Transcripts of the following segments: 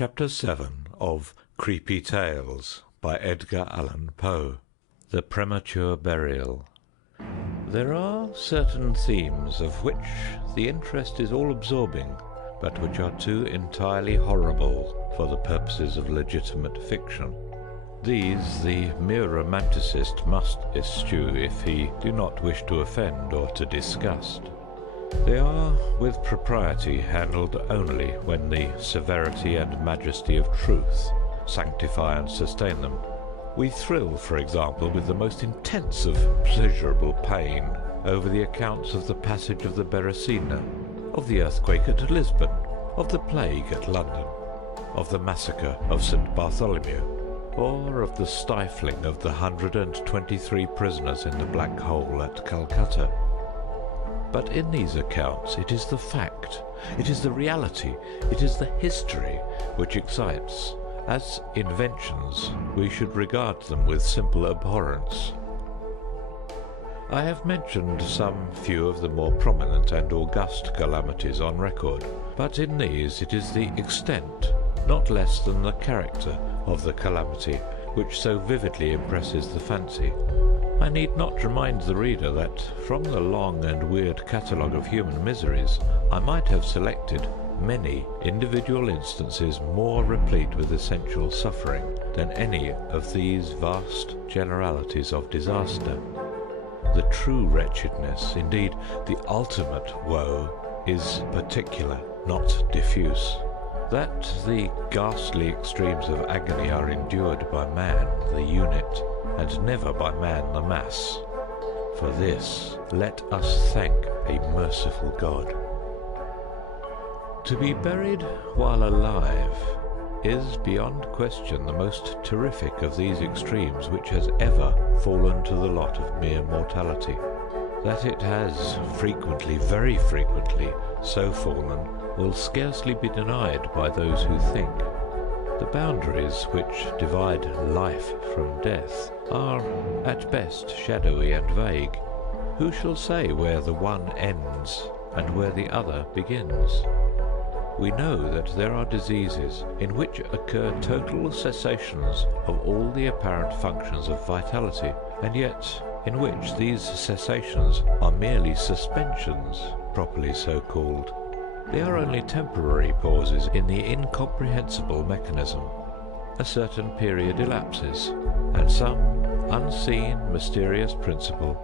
Chapter 7 of Creepy Tales by Edgar Allan Poe. The Premature Burial. There are certain themes of which the interest is all-absorbing, but which are too entirely horrible for the purposes of legitimate fiction. These the mere romanticist must eschew if he do not wish to offend or to disgust. They are, with propriety, handled only when the severity and majesty of truth sanctify and sustain them. We thrill, for example, with the most intense of pleasurable pain over the accounts of the passage of the Beresina, of the earthquake at Lisbon, of the plague at London, of the massacre of St. Bartholomew, or of the stifling of the 123 prisoners in the Black Hole at Calcutta. But in these accounts it is the fact, it is the reality, it is the history which excites. As inventions, we should regard them with simple abhorrence. I have mentioned some few of the more prominent and august calamities on record, but in these it is the extent, not less than the character, of the calamity which so vividly impresses the fancy. I need not remind the reader that from the long and weird catalogue of human miseries I might have selected many individual instances more replete with essential suffering than any of these vast generalities of disaster. The true wretchedness, indeed the ultimate woe, is particular, not diffuse. That the ghastly extremes of agony are endured by man, the unit, and never by man, the mass. For this let us thank a merciful God. To be buried while alive is beyond question the most terrific of these extremes which has ever fallen to the lot of mere mortality. That it has frequently, very frequently, so fallen will scarcely be denied by those who think. The boundaries which divide life from death are at best shadowy and vague. Who shall say where the one ends and where the other begins? We know that there are diseases in which occur total cessations of all the apparent functions of vitality, and yet in which these cessations are merely suspensions, properly so called. They are only temporary pauses in the incomprehensible mechanism. A certain period elapses, and some unseen, mysterious principle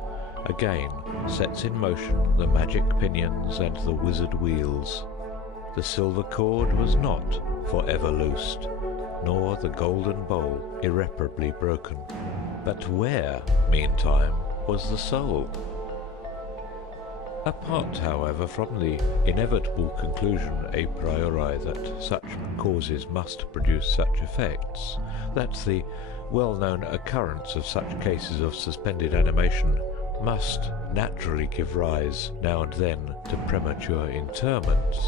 again sets in motion the magic pinions and the wizard wheels. The silver cord was not for ever loosed, nor the golden bowl irreparably broken. But where, meantime, was the soul? Apart, however, from the inevitable conclusion a priori that such causes must produce such effects, that the well-known occurrence of such cases of suspended animation must naturally give rise now and then to premature interments,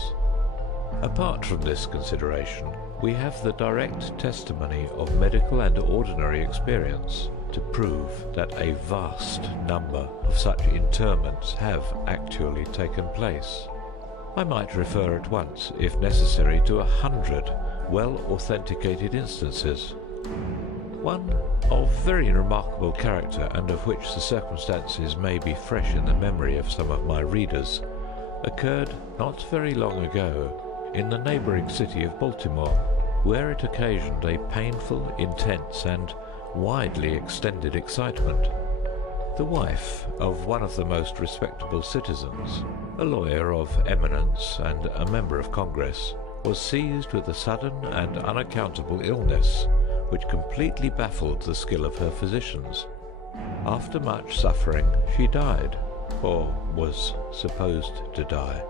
apart from this consideration, we have the direct testimony of medical and ordinary experience to prove that a vast number of such interments have actually taken place. I might refer at once, if necessary, to 100 well-authenticated instances. One of very remarkable character, and of which the circumstances may be fresh in the memory of some of my readers, occurred not very long ago in the neighbouring city of Baltimore, where it occasioned a painful, intense, and widely extended excitement. The wife of one of the most respectable citizens, a lawyer of eminence and a member of Congress, was seized with a sudden and unaccountable illness which completely baffled the skill of her physicians. After much suffering, she died, or was supposed to die.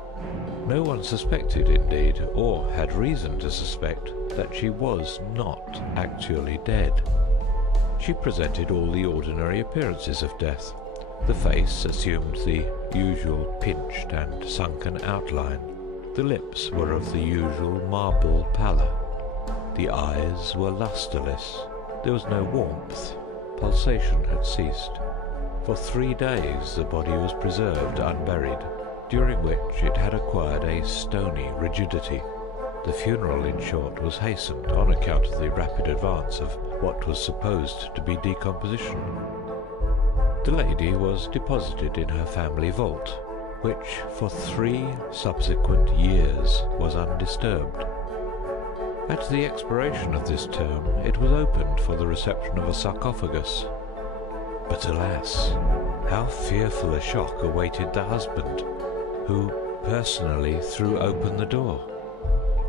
No one suspected, indeed, or had reason to suspect, that she was not actually dead. She presented all the ordinary appearances of death. The face assumed the usual pinched and sunken outline. The lips were of the usual marble pallor. The eyes were lustreless. There was no warmth. Pulsation had ceased. For 3 days the body was preserved unburied, during which it had acquired a stony rigidity. The funeral, in short, was hastened on account of the rapid advance of what was supposed to be decomposition. The lady was deposited in her family vault, which for 3 subsequent years was undisturbed. At the expiration of this term, it was opened for the reception of a sarcophagus. But alas, how fearful a shock awaited the husband, who personally threw open the door.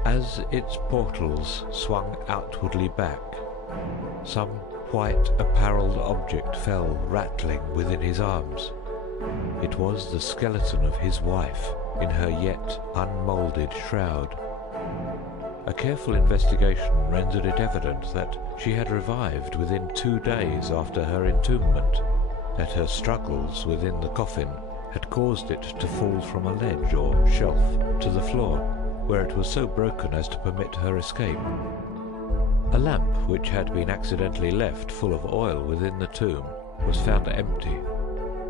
As its portals swung outwardly back, some white apparelled object fell rattling within his arms. It was the skeleton of his wife in her yet unmoulded shroud. A careful investigation rendered it evident that she had revived within 2 days after her entombment, that her struggles within the coffin had caused it to fall from a ledge or shelf to the floor, where it was so broken as to permit her escape. A lamp which had been accidentally left full of oil within the tomb was found empty.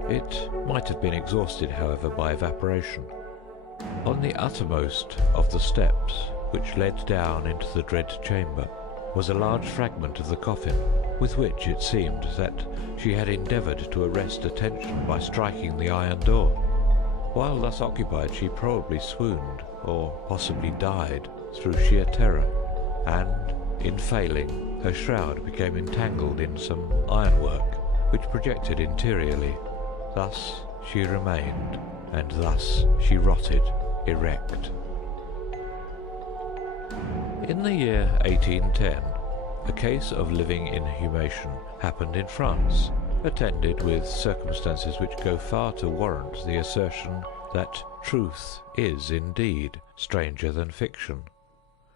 It might have been exhausted, however, by evaporation. On the uttermost of the steps which led down into the dread chamber was a large fragment of the coffin, with which it seemed that she had endeavoured to arrest attention by striking the iron door. While thus occupied, she probably swooned, or possibly died, through sheer terror, and, in failing, her shroud became entangled in some ironwork which projected interiorly. Thus she remained, and thus she rotted, erect. In the year 1810, a case of living inhumation happened in France, attended with circumstances which go far to warrant the assertion that truth is indeed stranger than fiction.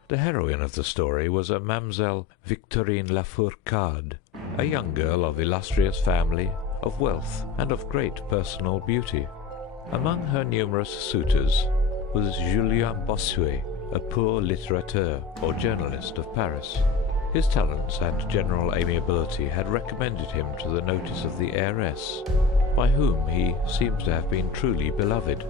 The heroine of the story was a Mademoiselle Victorine Lafourcade, a young girl of illustrious family, of wealth, and of great personal beauty. Among her numerous suitors was Julien Bossuet, a poor litterateur or journalist of Paris. His talents and general amiability had recommended him to the notice of the heiress, by whom he seems to have been truly beloved.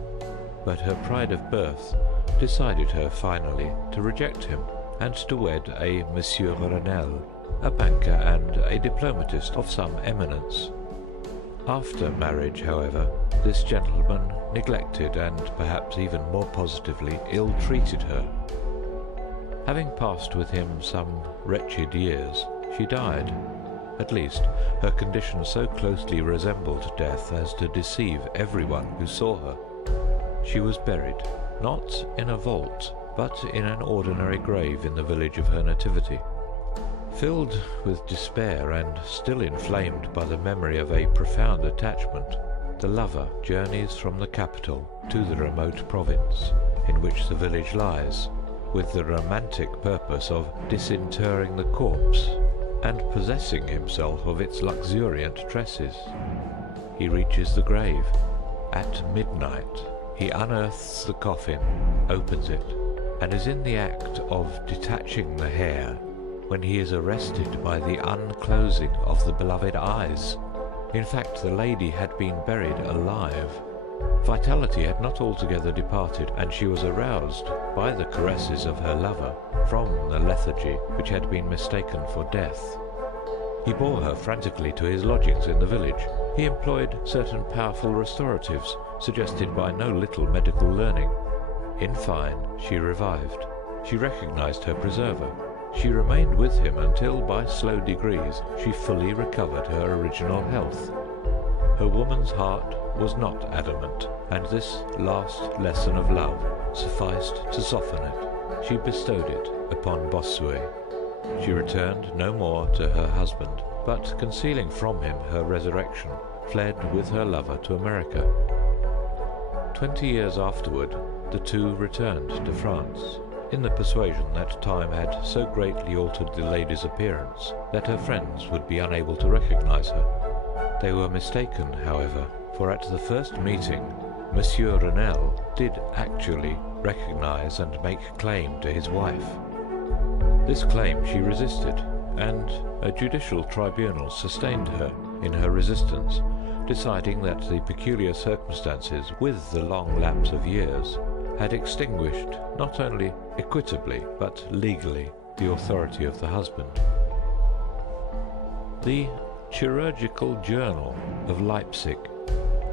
But her pride of birth decided her finally to reject him, and to wed a Monsieur Renelle, a banker and a diplomatist of some eminence. After marriage, however, this gentleman neglected and perhaps even more positively ill-treated her. Having passed with him some wretched years, she died. At least, her condition so closely resembled death as to deceive everyone who saw her. She was buried, not in a vault, but in an ordinary grave in the village of her nativity. Filled with despair and still inflamed by the memory of a profound attachment, the lover journeys from the capital to the remote province in which the village lies, with the romantic purpose of disinterring the corpse and possessing himself of its luxuriant tresses. He reaches the grave. At midnight, he unearths the coffin, opens it, and is in the act of detaching the hair when he is arrested by the unclosing of the beloved eyes. In fact, the lady had been buried alive. Vitality had not altogether departed, and she was aroused by the caresses of her lover from the lethargy which had been mistaken for death. He bore her frantically to his lodgings in the village. He employed certain powerful restoratives, suggested by no little medical learning. In fine, she revived. She recognized her preserver. She remained with him until, by slow degrees, she fully recovered her original health. Her woman's heart was not adamant, and this last lesson of love sufficed to soften it. She bestowed it upon Bossuet. She returned no more to her husband, but, concealing from him her resurrection, fled with her lover to America. 20 years afterward, the two returned to France, in the persuasion that time had so greatly altered the lady's appearance that her friends would be unable to recognize her. They were mistaken, however, for at the first meeting, Monsieur Renelle did actually recognize and make claim to his wife. This claim she resisted, and a judicial tribunal sustained her in her resistance, deciding that the peculiar circumstances, with the long lapse of years, had extinguished, not only equitably, but legally, the authority of the husband. The Chirurgical Journal of Leipzig,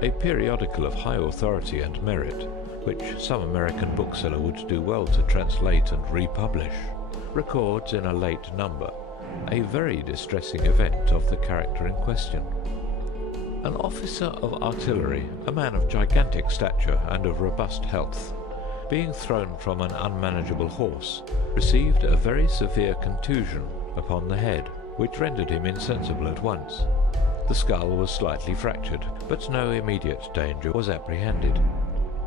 a periodical of high authority and merit, which some American bookseller would do well to translate and republish, records in a late number a very distressing event of the character in question. An officer of artillery, a man of gigantic stature and of robust health, being thrown from an unmanageable horse, received a very severe contusion upon the head, which rendered him insensible at once. The skull was slightly fractured, but no immediate danger was apprehended.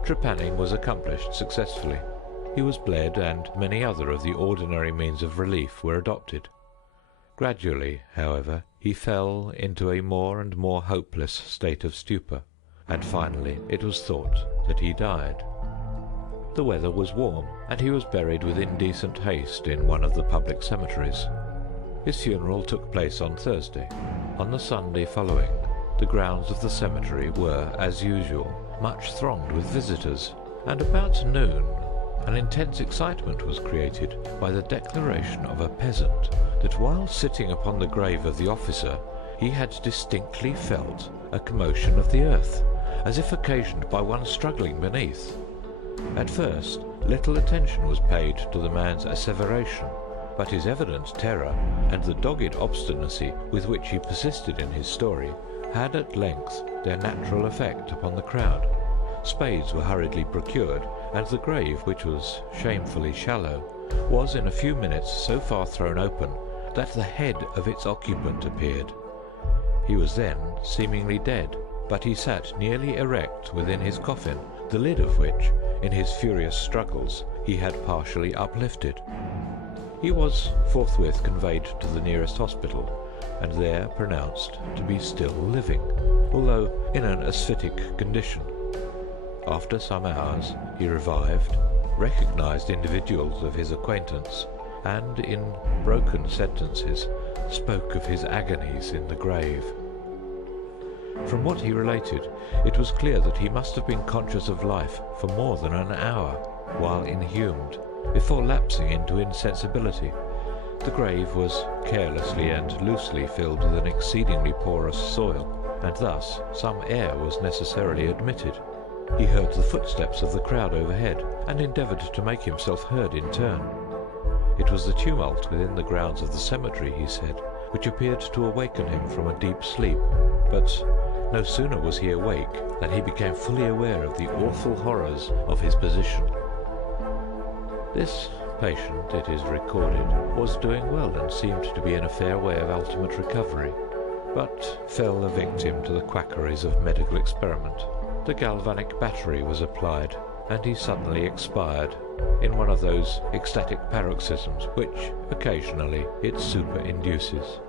Trepanning was accomplished successfully. He was bled, and many other of the ordinary means of relief were adopted. Gradually, however, he fell into a more and more hopeless state of stupor, and finally it was thought that he died. The weather was warm, and he was buried with indecent haste in one of the public cemeteries. His funeral took place on Thursday. On the Sunday following, the grounds of the cemetery were, as usual, much thronged with visitors, and about noon an intense excitement was created by the declaration of a peasant that while sitting upon the grave of the officer he had distinctly felt a commotion of the earth, as if occasioned by one struggling beneath. At first little attention was paid to the man's asseveration, but his evident terror and the dogged obstinacy with which he persisted in his story had at length their natural effect upon the crowd. Spades were hurriedly procured, and the grave, which was shamefully shallow, was in a few minutes so far thrown open that the head of its occupant appeared. He was then seemingly dead, but he sat nearly erect within his coffin, the lid of which, in his furious struggles, he had partially uplifted. He was forthwith conveyed to the nearest hospital, and there pronounced to be still living, although in an asphytic condition. After some hours he revived, recognized individuals of his acquaintance, and in broken sentences spoke of his agonies in the grave. From what he related, it was clear that he must have been conscious of life for more than an hour, while inhumed, before lapsing into insensibility. The grave was carelessly and loosely filled with an exceedingly porous soil, and thus some air was necessarily admitted. He heard the footsteps of the crowd overhead, and endeavoured to make himself heard in turn. It was the tumult within the grounds of the cemetery, he said, which appeared to awaken him from a deep sleep, but no sooner was he awake than he became fully aware of the awful horrors of his position. This patient, it is recorded, was doing well and seemed to be in a fair way of ultimate recovery, but fell a victim to the quackeries of medical experiment. The galvanic battery was applied, and he suddenly expired in one of those ecstatic paroxysms which occasionally it superinduces.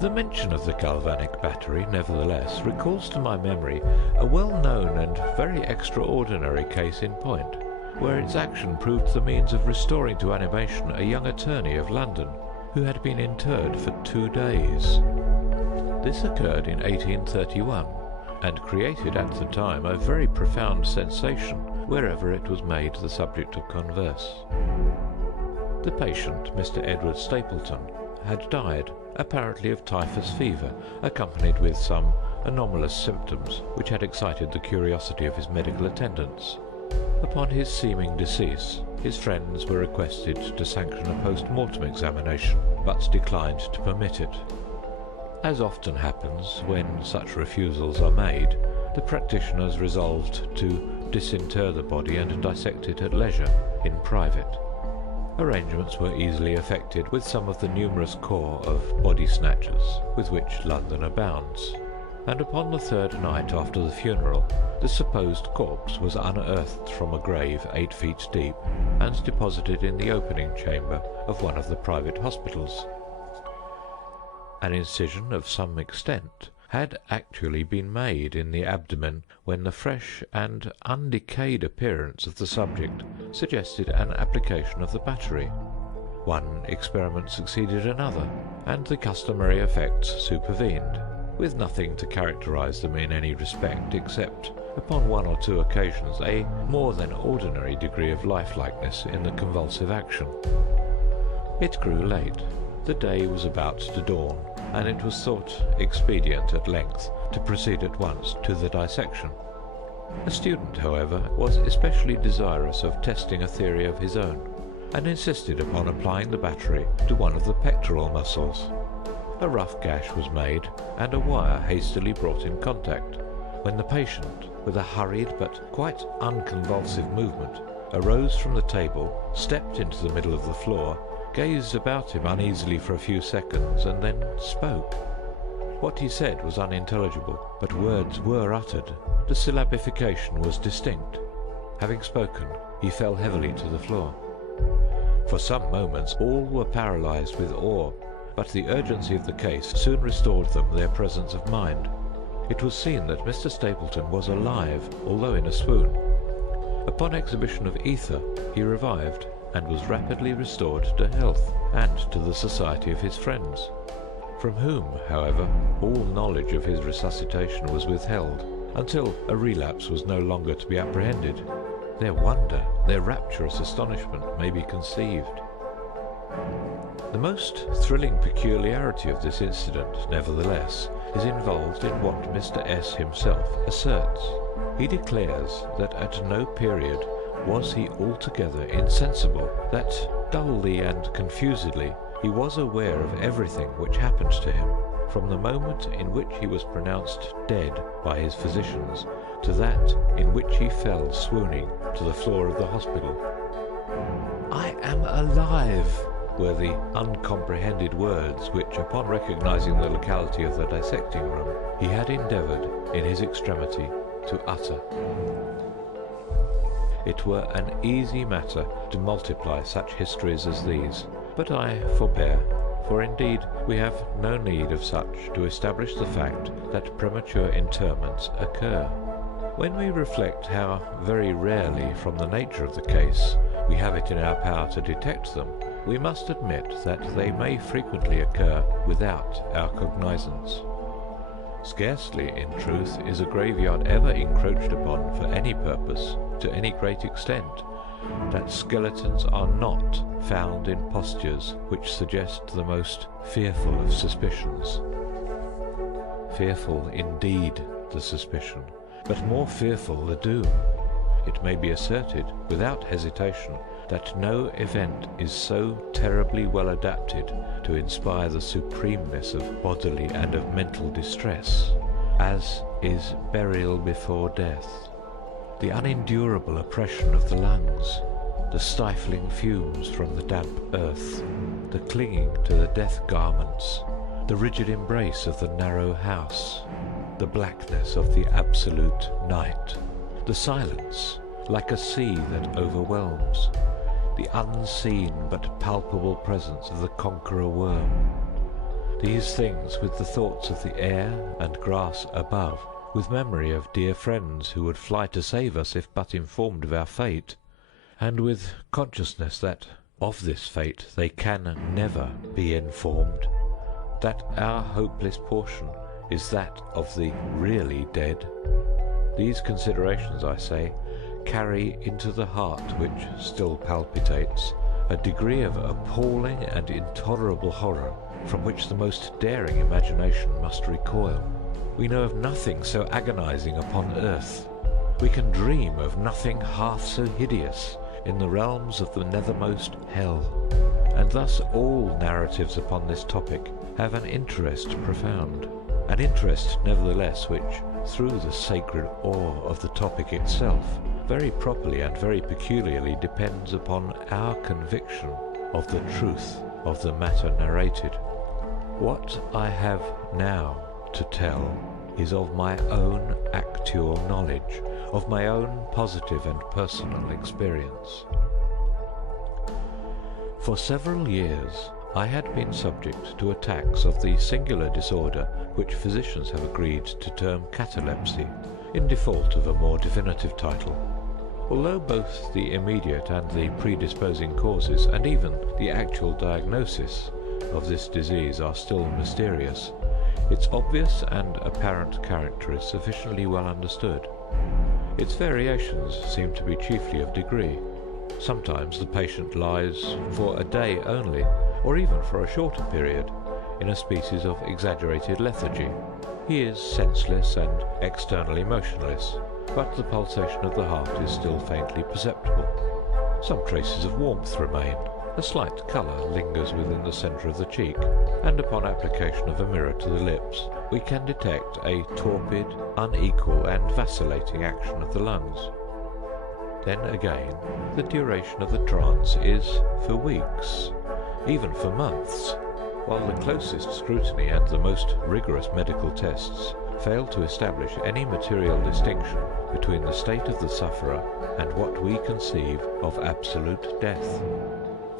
The mention of the galvanic battery, nevertheless, recalls to my memory a well-known and very extraordinary case in point, where its action proved the means of restoring to animation a young attorney of London, who had been interred for 2 days. This occurred in 1831, and created at the time a very profound sensation wherever it was made the subject of converse. The patient, Mr. Edward Stapleton, had died, apparently of typhus fever, accompanied with some anomalous symptoms which had excited the curiosity of his medical attendants. Upon his seeming decease, his friends were requested to sanction a post-mortem examination, but declined to permit it. As often happens when such refusals are made, the practitioners resolved to disinter the body and dissect it at leisure, in private. Arrangements were easily effected with some of the numerous corps of body snatchers with which London abounds, and upon the 3rd night after the funeral, the supposed corpse was unearthed from a grave 8 feet deep and deposited in the opening chamber of one of the private hospitals. An incision of some extent had actually been made in the abdomen when the fresh and undecayed appearance of the subject suggested an application of the battery. One experiment succeeded another, and the customary effects supervened, with nothing to characterize them in any respect except upon one or two occasions, a more than ordinary degree of lifelikeness in the convulsive action. It grew late. The day was about to dawn, and it was thought expedient at length to proceed at once to the dissection. A student, however, was especially desirous of testing a theory of his own, and insisted upon applying the battery to one of the pectoral muscles. A rough gash was made, and a wire hastily brought in contact, when the patient, with a hurried but quite unconvulsive movement, arose from the table, stepped into the middle of the floor, gazed about him uneasily for a few seconds, and then spoke. What he said was unintelligible, but words were uttered. The syllabification was distinct. Having spoken, he fell heavily to the floor. For some moments all were paralyzed with awe, but the urgency of the case soon restored them their presence of mind. It was seen that Mr. Stapleton was alive, although in a swoon. Upon exhibition of ether, he revived, and was rapidly restored to health and to the society of his friends, from whom, however, all knowledge of his resuscitation was withheld, until a relapse was no longer to be apprehended. Their wonder, their rapturous astonishment may be conceived. The most thrilling peculiarity of this incident, nevertheless, is involved in what Mr. S. himself asserts. He declares that at no period was he altogether insensible, that dully and confusedly he was aware of everything which happened to him, from the moment in which he was pronounced dead by his physicians to that in which he fell swooning to the floor of the hospital. "I am alive," were the uncomprehended words which, upon recognizing the locality of the dissecting room, he had endeavoured, in his extremity, to utter. It were an easy matter to multiply such histories as these, but I forbear, for indeed we have no need of such to establish the fact that premature interments occur. When we reflect how very rarely, from the nature of the case, we have it in our power to detect them, we must admit that they may frequently occur without our cognizance. Scarcely, in truth, is a graveyard ever encroached upon for any purpose, to any great extent, that skeletons are not found in postures which suggest the most fearful of suspicions. Fearful indeed the suspicion, but more fearful the doom. It may be asserted, without hesitation, that no event is so terribly well adapted to inspire the supremeness of bodily and of mental distress, as is burial before death. The unendurable oppression of the lungs, the stifling fumes from the damp earth, the clinging to the death garments, the rigid embrace of the narrow house, the blackness of the absolute night, the silence, like a sea that overwhelms, the unseen but palpable presence of the conqueror worm. These things, with the thoughts of the air and grass above, with memory of dear friends who would fly to save us if but informed of our fate, and with consciousness that of this fate they can never be informed, that our hopeless portion is that of the really dead. These considerations, I say, carry into the heart which still palpitates a degree of appalling and intolerable horror from which the most daring imagination must recoil. We know of nothing so agonizing upon earth. We can dream of nothing half so hideous in the realms of the nethermost hell, and thus all narratives upon this topic have an interest profound, an interest nevertheless which, through the sacred awe of the topic itself, very properly and very peculiarly depends upon our conviction of the truth of the matter narrated. What I have now to tell is of my own actual knowledge, of my own positive and personal experience. For several years I had been subject to attacks of the singular disorder which physicians have agreed to term catalepsy, in default of a more definitive title. Although both the immediate and the predisposing causes, and even the actual diagnosis of this disease, are still mysterious, its obvious and apparent character is sufficiently well understood. Its variations seem to be chiefly of degree. Sometimes the patient lies for a day only, or even for a shorter period, in a species of exaggerated lethargy. He is senseless and externally motionless, but the pulsation of the heart is still faintly perceptible. Some traces of warmth remain, a slight colour lingers within the centre of the cheek, and upon application of a mirror to the lips, we can detect a torpid, unequal and vacillating action of the lungs. Then again, the duration of the trance is for weeks, even for months, while the closest scrutiny and the most rigorous medical tests fail to establish any material distinction between the state of the sufferer and what we conceive of absolute death.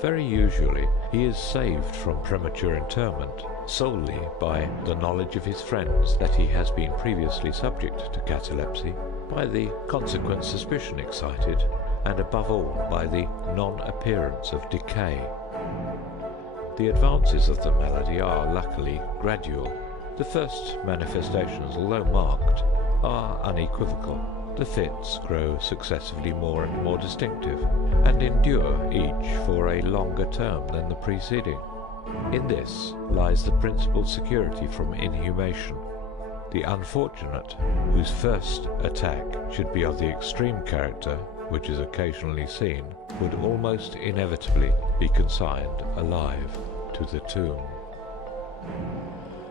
Very usually he is saved from premature interment solely by the knowledge of his friends that he has been previously subject to catalepsy, by the consequent suspicion excited, and above all by the non-appearance of decay. The advances of the malady are luckily gradual. The first manifestations, although marked, are unequivocal. The fits grow successively more and more distinctive, and endure each for a longer term than the preceding. In this lies the principal security from inhumation. The unfortunate, whose first attack should be of the extreme character which is occasionally seen, would almost inevitably be consigned alive to the tomb.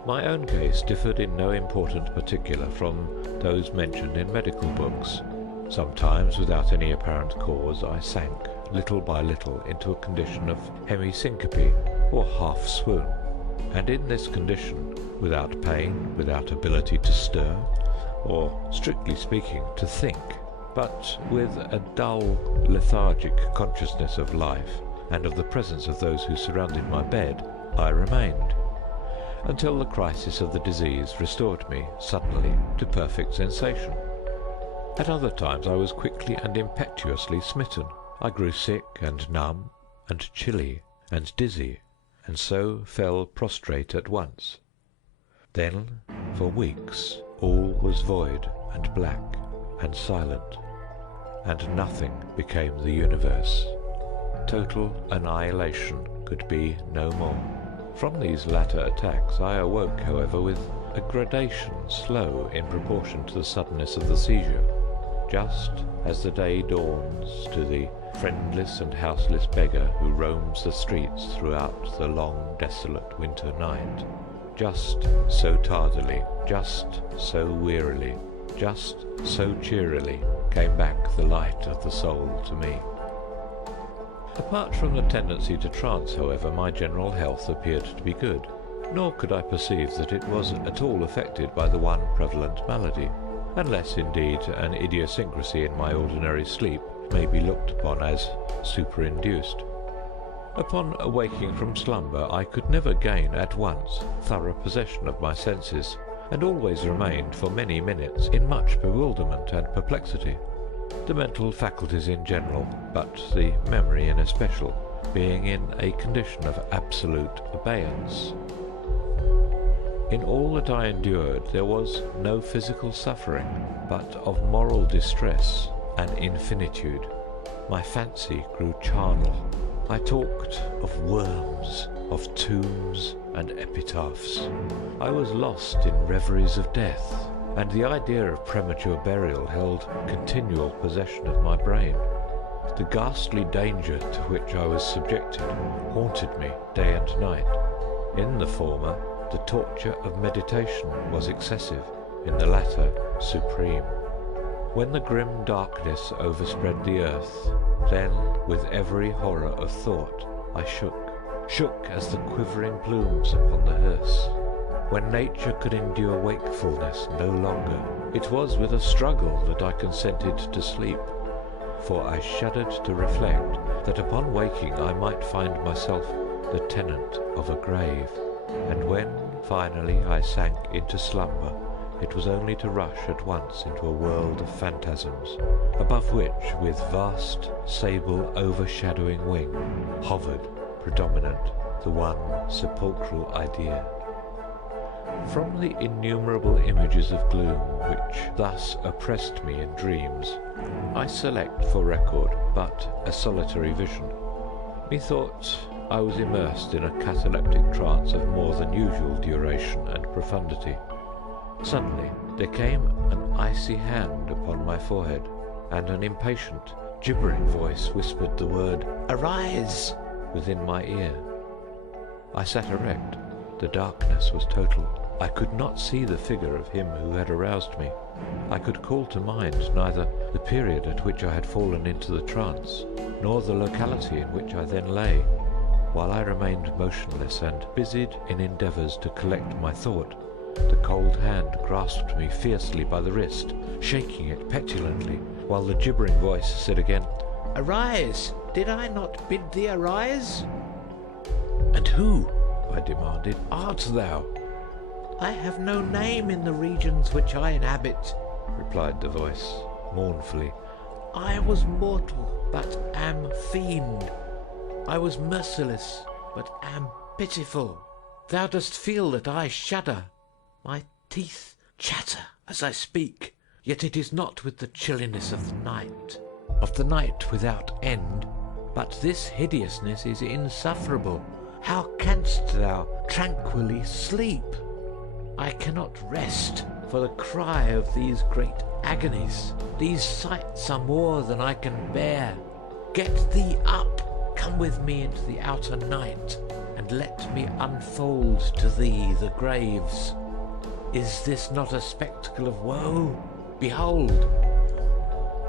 My own case differed in no important particular from those mentioned in medical books. Sometimes, without any apparent cause, I sank little by little into a condition of hemi-syncope or half-swoon, and in this condition, without pain, without ability to stir, or, strictly speaking, to think, but with a dull, lethargic consciousness of life and of the presence of those who surrounded my bed, I remained, until the crisis of the disease restored me suddenly to perfect sensation. At other times I was quickly and impetuously smitten. I grew sick and numb and chilly and dizzy, and so fell prostrate at once. Then, for weeks, all was void and black and silent, and nothing became the universe. Total annihilation could be no more. From these latter attacks I awoke, however, with a gradation slow in proportion to the suddenness of the seizure, just as the day dawns to the friendless and houseless beggar who roams the streets throughout the long, desolate winter night. Just so tardily, just so wearily, just so cheerily came back the light of the soul to me. Apart from the tendency to trance, however, my general health appeared to be good, nor could I perceive that it was at all affected by the one prevalent malady, unless indeed an idiosyncrasy in my ordinary sleep may be looked upon as superinduced. Upon awaking from slumber, I could never gain at once thorough possession of my senses, and always remained for many minutes in much bewilderment and perplexity, the mental faculties in general, but the memory in especial, being in a condition of absolute abeyance. In all that I endured there was no physical suffering, but of moral distress and infinitude. My fancy grew charnel. I talked of worms, of tombs and epitaphs. I was lost in reveries of death, and the idea of premature burial held continual possession of my brain. The ghastly danger to which I was subjected haunted me day and night. In the former, the torture of meditation was excessive, in the latter, supreme. When the grim darkness overspread the earth, then, with every horror of thought, I shook as the quivering plumes upon the hearse. When nature could endure wakefulness no longer, it was with a struggle that I consented to sleep, for I shuddered to reflect that upon waking I might find myself the tenant of a grave, and when finally I sank into slumber, it was only to rush at once into a world of phantasms, above which, with vast, sable, overshadowing wing, hovered, predominant, the one sepulchral idea. From the innumerable images of gloom which thus oppressed me in dreams, I select for record but a solitary vision. Methought I was immersed in a cataleptic trance of more than usual duration and profundity. Suddenly there came an icy hand upon my forehead, and an impatient, gibbering voice whispered the word "Arise!" within my ear. I sat erect. The darkness was total. I could not see the figure of him who had aroused me. I could call to mind neither the period at which I had fallen into the trance, nor the locality in which I then lay. While I remained motionless and busied in endeavours to collect my thought, the cold hand grasped me fiercely by the wrist, shaking it petulantly, while the gibbering voice said again, "Arise! Did I not bid thee arise?" "And who," I demanded, "art thou?" "I have no name in the regions which I inhabit," replied the voice, mournfully. "I was mortal, but am fiend. I was merciless, but am pitiful. Thou dost feel that I shudder. My teeth chatter as I speak, yet it is not with the chilliness of the night without end, but this hideousness is insufferable. How canst thou tranquilly sleep? I cannot rest for the cry of these great agonies. These sights are more than I can bear. Get thee up, come with me into the outer night, and let me unfold to thee the graves. Is this not a spectacle of woe? Behold!"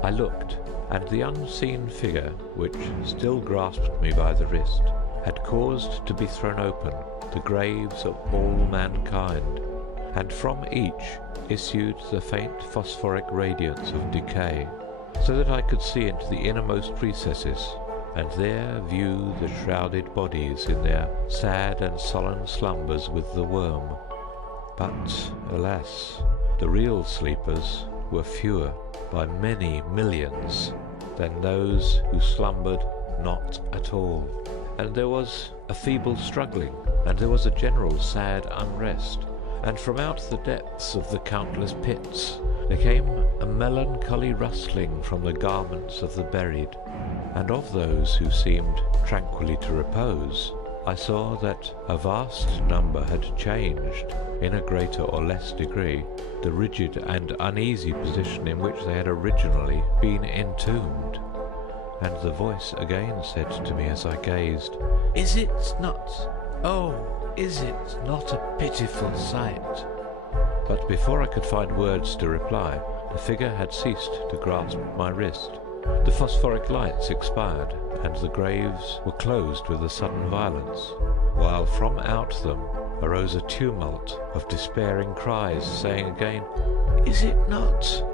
I looked, and the unseen figure, which still grasped me by the wrist, had caused to be thrown open the graves of all mankind, and from each issued the faint phosphoric radiance of decay, so that I could see into the innermost recesses, and there view the shrouded bodies in their sad and sullen slumbers with the worm. But, alas, the real sleepers were fewer by many millions than those who slumbered not at all. And there was a feeble struggling, and there was a general sad unrest, and from out the depths of the countless pits there came a melancholy rustling from the garments of the buried, and of those who seemed tranquilly to repose, I saw that a vast number had changed, in a greater or less degree, the rigid and uneasy position in which they had originally been entombed. And the voice again said to me as I gazed, "Is it not a pitiful sight?" But before I could find words to reply, the figure had ceased to grasp my wrist. The phosphoric lights expired, and the graves were closed with a sudden violence, while from out them arose a tumult of despairing cries, saying again, "Is it not?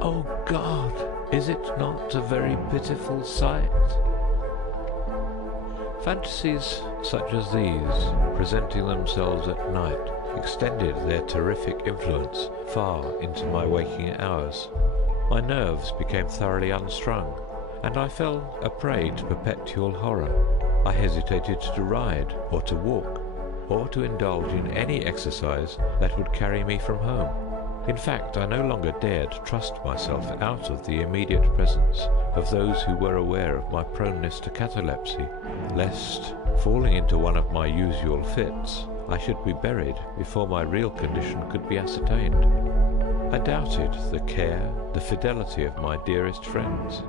O God, is it not a very pitiful sight?" Fantasies such as these, presenting themselves at night, extended their terrific influence far into my waking hours. My nerves became thoroughly unstrung, and I fell a prey to perpetual horror. I hesitated to ride, or to walk, or to indulge in any exercise that would carry me from home. In fact, I no longer dared trust myself out of the immediate presence of those who were aware of my proneness to catalepsy, lest, falling into one of my usual fits, I should be buried before my real condition could be ascertained. I doubted the care, the fidelity of my dearest friends.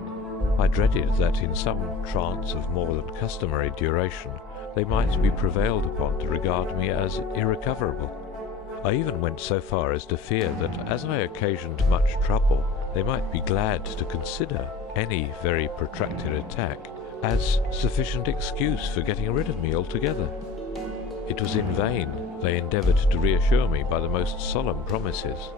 I dreaded that in some trance of more than customary duration they might be prevailed upon to regard me as irrecoverable. I even went so far as to fear that, as I occasioned much trouble, they might be glad to consider any very protracted attack as sufficient excuse for getting rid of me altogether. It was in vain they endeavoured to reassure me by the most solemn promises.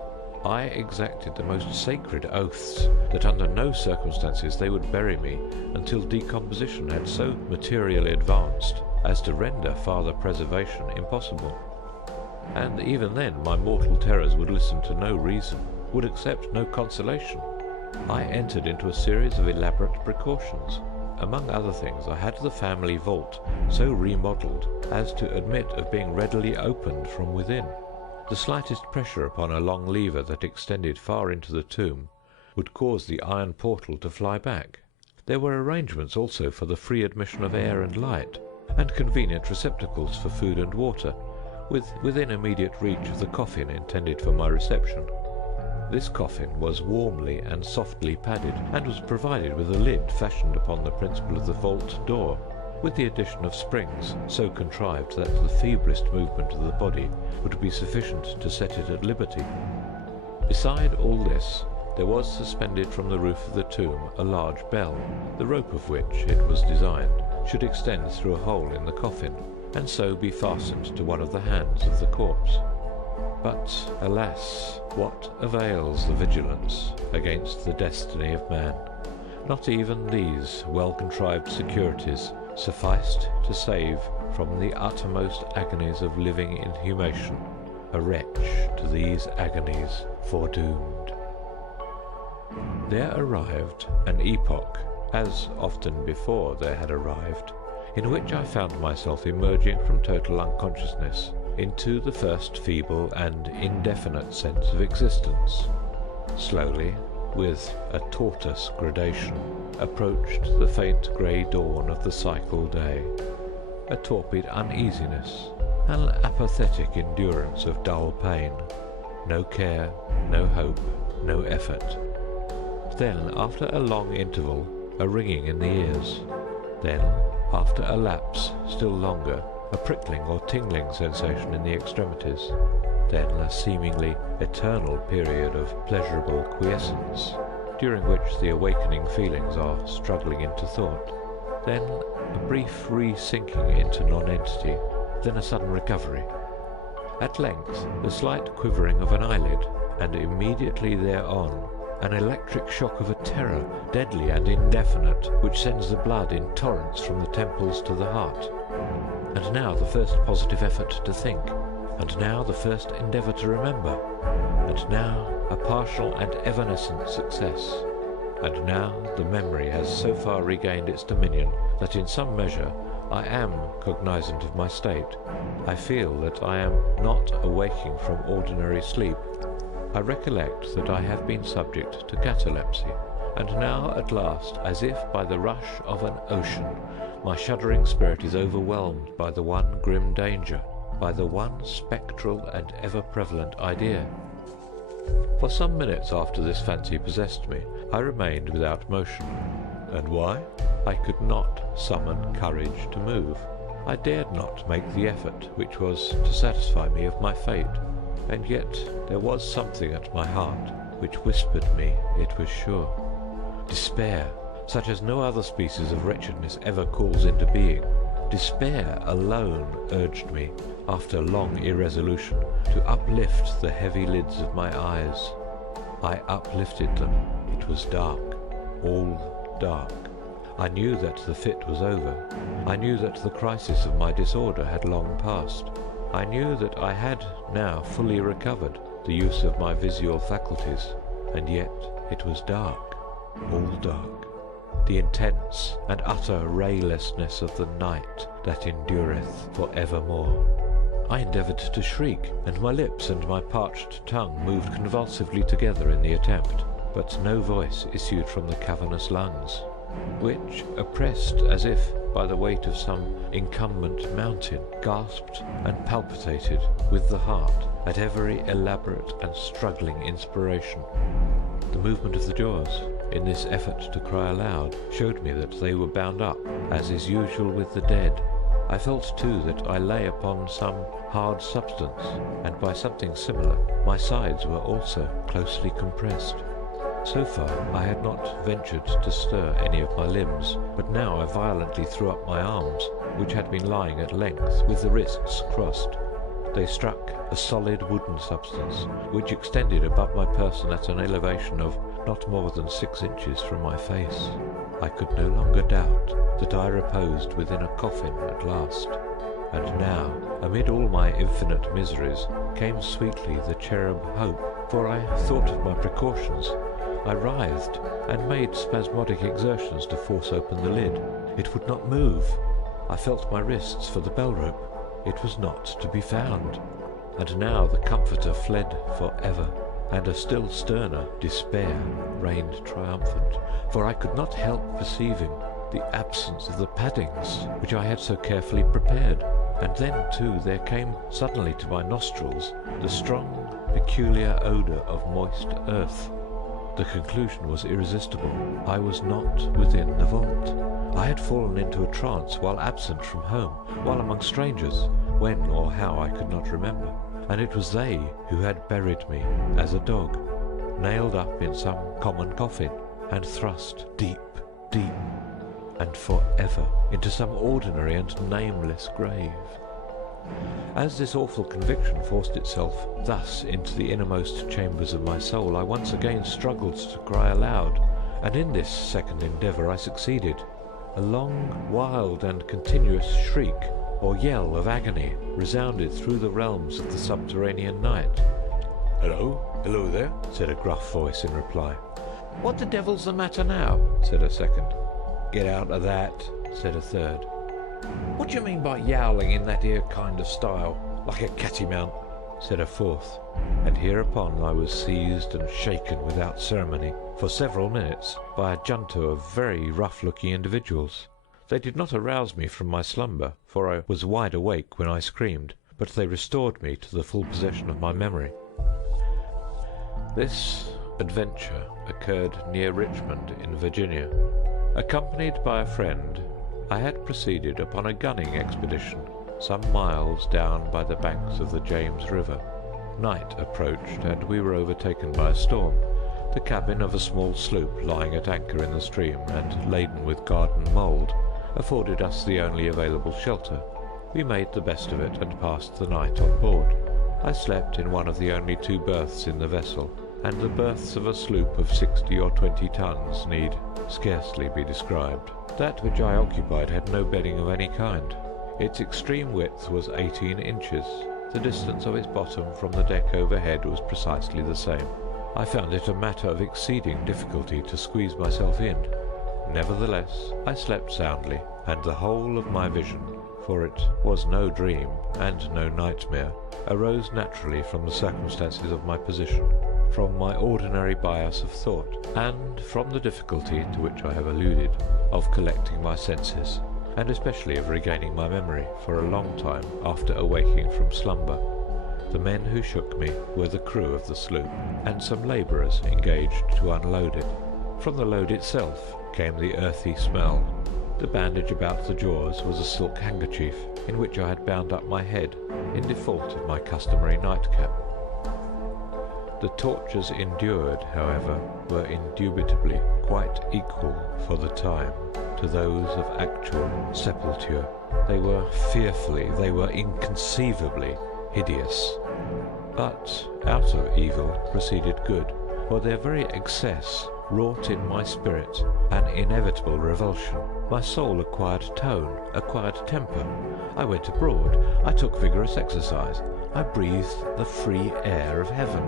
I exacted the most sacred oaths that under no circumstances they would bury me until decomposition had so materially advanced as to render farther preservation impossible. And even then my mortal terrors would listen to no reason, would accept no consolation. I entered into a series of elaborate precautions. Among other things, I had the family vault so remodelled as to admit of being readily opened from within. The slightest pressure upon a long lever that extended far into the tomb would cause the iron portal to fly back. There were arrangements also for the free admission of air and light, and convenient receptacles for food and water, within immediate reach of the coffin intended for my reception. This coffin was warmly and softly padded, and was provided with a lid fashioned upon the principle of the vault door, with the addition of springs so contrived that the feeblest movement of the body would be sufficient to set it at liberty. Beside all this, there was suspended from the roof of the tomb a large bell, the rope of which, it was designed, should extend through a hole in the coffin, and so be fastened to one of the hands of the corpse. But, alas, what avails the vigilance against the destiny of man? Not even these well-contrived securities sufficed to save from the uttermost agonies of living inhumation a wretch to these agonies foredoomed. There arrived an epoch, as often before there had arrived, in which I found myself emerging from total unconsciousness into the first feeble and indefinite sense of existence. Slowly, with a tortoise gradation, approached the faint grey dawn of the cycle day, a torpid uneasiness, an apathetic endurance of dull pain, no care, no hope, no effort. Then, after a long interval, a ringing in the ears. Then, after a lapse still longer, a prickling or tingling sensation in the extremities. Then a seemingly eternal period of pleasurable quiescence, during which the awakening feelings are struggling into thought. Then a brief re-sinking into nonentity. Then a sudden recovery. At length, the slight quivering of an eyelid, and immediately thereon, an electric shock of a terror, deadly and indefinite, which sends the blood in torrents from the temples to the heart. And now the first positive effort to think, and now the first endeavour to remember, and now a partial and evanescent success, and now the memory has so far regained its dominion that in some measure I am cognizant of my state. I feel that I am not awaking from ordinary sleep. I recollect that I have been subject to catalepsy, and now at last, as if by the rush of an ocean, my shuddering spirit is overwhelmed by the one grim danger, by the one spectral and ever-prevalent idea. For some minutes after this fancy possessed me, I remained without motion. And why? I could not summon courage to move. I dared not make the effort which was to satisfy me of my fate. And yet there was something at my heart which whispered me it was sure. Despair, such as no other species of wretchedness ever calls into being, despair alone urged me, after long irresolution, to uplift the heavy lids of my eyes. I uplifted them. It was dark, all dark. I knew that the fit was over. I knew that the crisis of my disorder had long passed. I knew that I had now fully recovered the use of my visual faculties, and yet it was dark, all dark. The intense and utter raylessness of the night that endureth for evermore. I endeavoured to shriek, and my lips and my parched tongue moved convulsively together in the attempt, but no voice issued from the cavernous lungs, which, oppressed as if by the weight of some incumbent mountain, gasped and palpitated with the heart at every elaborate and struggling inspiration. The movement of the jaws, in this effort to cry aloud, showed me that they were bound up, as is usual with the dead. I felt too that I lay upon some hard substance, and by something similar my sides were also closely compressed. So far I had not ventured to stir any of my limbs, but now I violently threw up my arms, which had been lying at length with the wrists crossed. They struck a solid wooden substance, which extended above my person at an elevation of not more than 6 inches from my face. I could no longer doubt that I reposed within a coffin at last. And now, amid all my infinite miseries, came sweetly the cherub hope, for I thought of my precautions. I writhed and made spasmodic exertions to force open the lid. It would not move. I felt my wrists for the bell rope. It was not to be found. and now the comforter fled for ever, and a still sterner despair reigned triumphant, for I could not help perceiving the absence of the paddings which I had so carefully prepared. And then, too, there came suddenly to my nostrils the strong, peculiar odour of moist earth. The conclusion was irresistible. I was not within the vault. I had fallen into a trance while absent from home, while among strangers, when or how I could not remember, and it was they who had buried me as a dog, nailed up in some common coffin, and thrust deep, deep, and forever into some ordinary and nameless grave. As this awful conviction forced itself thus into the innermost chambers of my soul, I once again struggled to cry aloud, and in this second endeavour I succeeded. A long, wild, and continuous shriek or yell of agony resounded through the realms of the subterranean night. "Hello, hello there," said a gruff voice in reply. "What the devil's the matter now?" said a second. "Get out of that," said a third. "What do you mean by yowling in that here kind of style, like a cattymount?" said a fourth, and hereupon I was seized and shaken without ceremony for several minutes by a junto of very rough-looking individuals. They did not arouse me from my slumber, for I was wide awake when I screamed, but they restored me to the full possession of my memory. This adventure occurred near Richmond in Virginia. Accompanied by a friend, I had proceeded upon a gunning expedition some miles down by the banks of the James River. Night approached, and we were overtaken by a storm. The cabin of a small sloop lying at anchor in the stream and laden with garden mould afforded us the only available shelter. We made the best of it and passed the night on board. I slept in one of the only two berths in the vessel, and the berths of a sloop of 60 or 20 tons need scarcely be described. That which I occupied had no bedding of any kind. Its extreme width was 18 inches. The distance of its bottom from the deck overhead was precisely the same. I found it a matter of exceeding difficulty to squeeze myself in. Nevertheless, I slept soundly, and the whole of my vision, for it was no dream and no nightmare, arose naturally from the circumstances of my position, from my ordinary bias of thought, and from the difficulty to which I have alluded of collecting my senses, and especially of regaining my memory for a long time after awaking from slumber. The men who shook me were the crew of the sloop, and some labourers engaged to unload it. From the load itself came the earthy smell. The bandage about the jaws was a silk handkerchief, in which I had bound up my head, in default of my customary nightcap. The tortures endured, however, were indubitably quite equal for the time to those of actual sepulture. They were fearfully, they were inconceivably hideous. But out of evil proceeded good, for their very excess wrought in my spirit an inevitable revulsion. My soul acquired tone, acquired temper. I went abroad, I took vigorous exercise, I breathed the free air of heaven.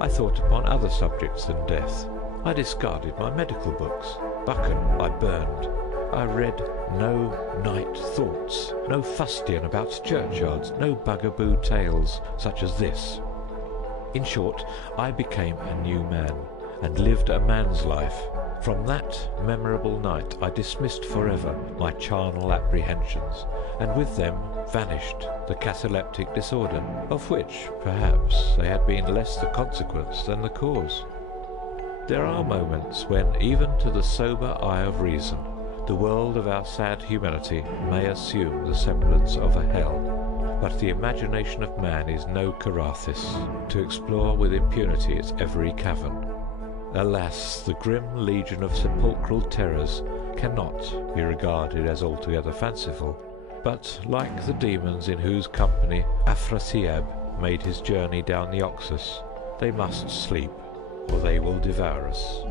I thought upon other subjects than death. I discarded my medical books. Buchan I burned. I read no night thoughts, no fustian about churchyards, no bugaboo tales such as this. In short, I became a new man, and lived a man's life. From that memorable night I dismissed forever my charnel apprehensions, and with them vanished the cataleptic disorder, of which, perhaps, they had been less the consequence than the cause. There are moments when, even to the sober eye of reason, the world of our sad humanity may assume the semblance of a hell, but the imagination of man is no Carathis to explore with impunity its every cavern. Alas, the grim legion of sepulchral terrors cannot be regarded as altogether fanciful, but like the demons in whose company Afrasiab made his journey down the Oxus, they must sleep, or they will devour us.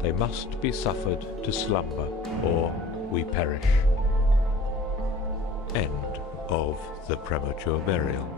They must be suffered to slumber, or we perish. End of The Premature Burial.